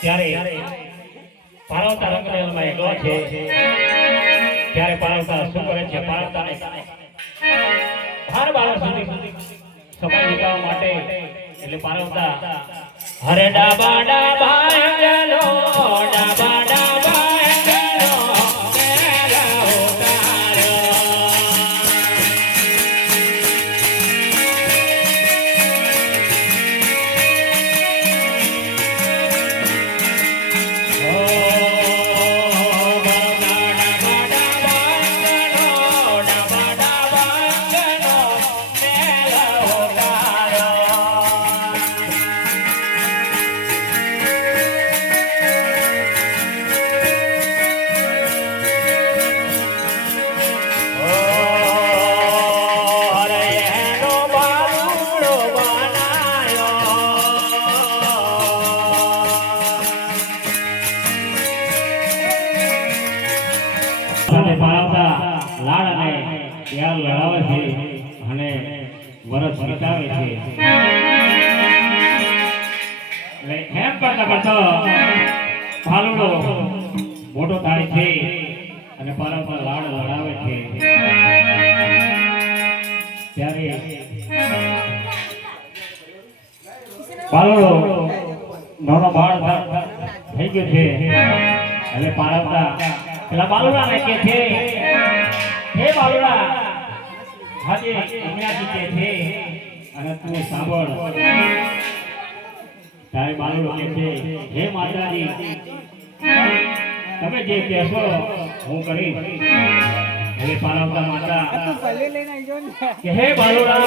ત્યારે પારવતા રંગરેલમાં એકલો છે ત્યારે પારવતા શું કરે છે પારવતાને ભાર બાળ સુધી સમય વિતાવવા માટે એટલે પારવતા હરે ડાબા ડાબા હેલો ડાબા ડાબા હેલો મેલા ઉતારો લાડ અને પ્યાર લડાવે છે અને વરસ વિતાવે છે એટલે એમ કરતા કરતા ભાલુડો મોટો થાય છે અને પારવતા લાડ લડાવે છે ત્યારે ભાલુડો નાનો બાળ થઈ ગયો છે એટલે પારવતા પેલા બાલુડાને કે છે હે બાલુડા આજે અહીંયાથી કે છે અને તું સાંભળ તારે બાલુડો કે છે હે માતાજી તમે જે કહેશો હું કરીશ એટલે પારવતા માતા કે હે બાલુડા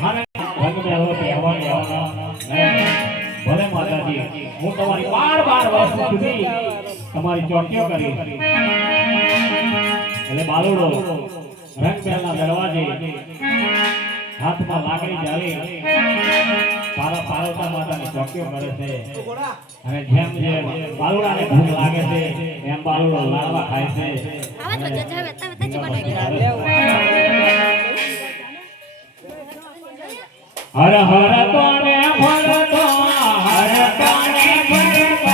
મારે રંગમેળો તહેવાર લેવાનો ભલે માતાજી હું તમારી 12 વર્ષ સુધી તમારી ચોકીઓ કરી એટલે બાલુડો રંગમેળના દરવાજે હાથમાં લાકડી જાળી પારવતા માતાની ચોકીઓ કરે છે અને જેમ જેમ બાલુડાને ભૂખ લાગે છે એમ બાલુડો લાડવા ખાય છે હર હર કોને ભરતો હર કોને ભરતો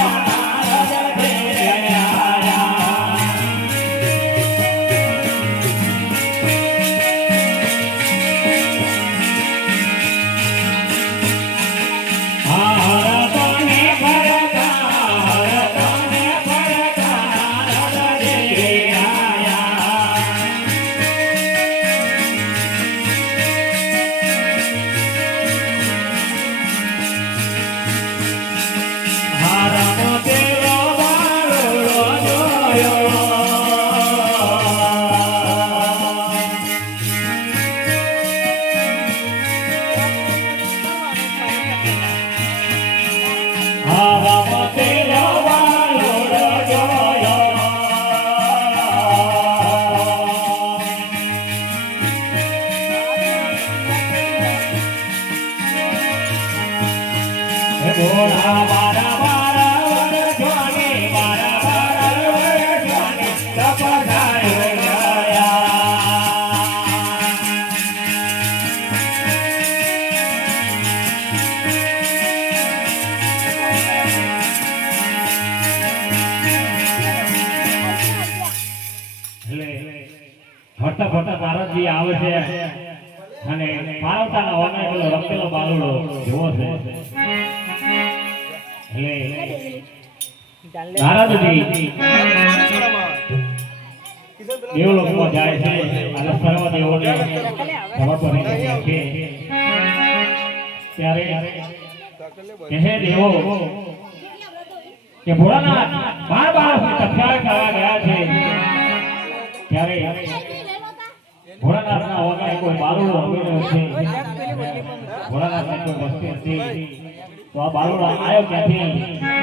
ફરતા ફરતા પાર્વતી આવે છે અને પારવતાના વને પેલો રંગેલો બાલુડો જોવો છે એટલે નારદજી દેવલોકમાં જાય છે અને સર્વ દેવોને સમર્પણ કરે છે ત્યારે કહે દેવો કે ભોળાનાથ 12 વર્ષની તપસ્યા કરવા ગયા છે ત્યારે ભોળાનાથના વગર કોઈ બાલુડો હવેલો છે ભોળાનાથની કોઈ વસ્તી હતી તો આ બાલુડો આવ્યો ક્યાંથી